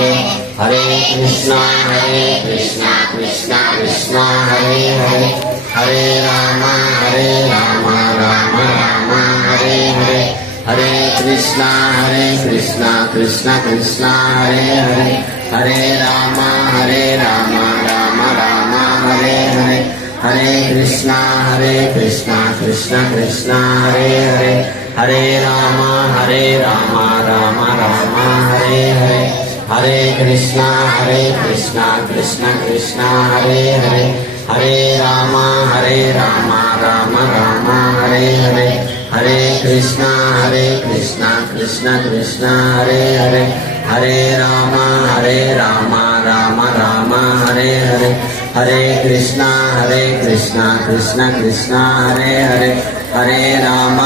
Hare Hare Krishna Krishna Krishna Hare Hare Hare Ram Ram Ram Hare Hare Hare Krishna Krishna Krishna Hare Hare Hare Ram Ram Ram Hare Hare Hare Krishna Krishna Krishna Hare Hare Hare Ram Ram Ram Hare Hare Hare Krishna Krishna Krishna Hare Hare Hare Ram Ram Ram Hare Hare Hare Krishna Krishna Krishna Hare Hare Hare Ram Ram Ram Hare Hare Hare Krishna Krishna Krishna Hare Hare Hare Ram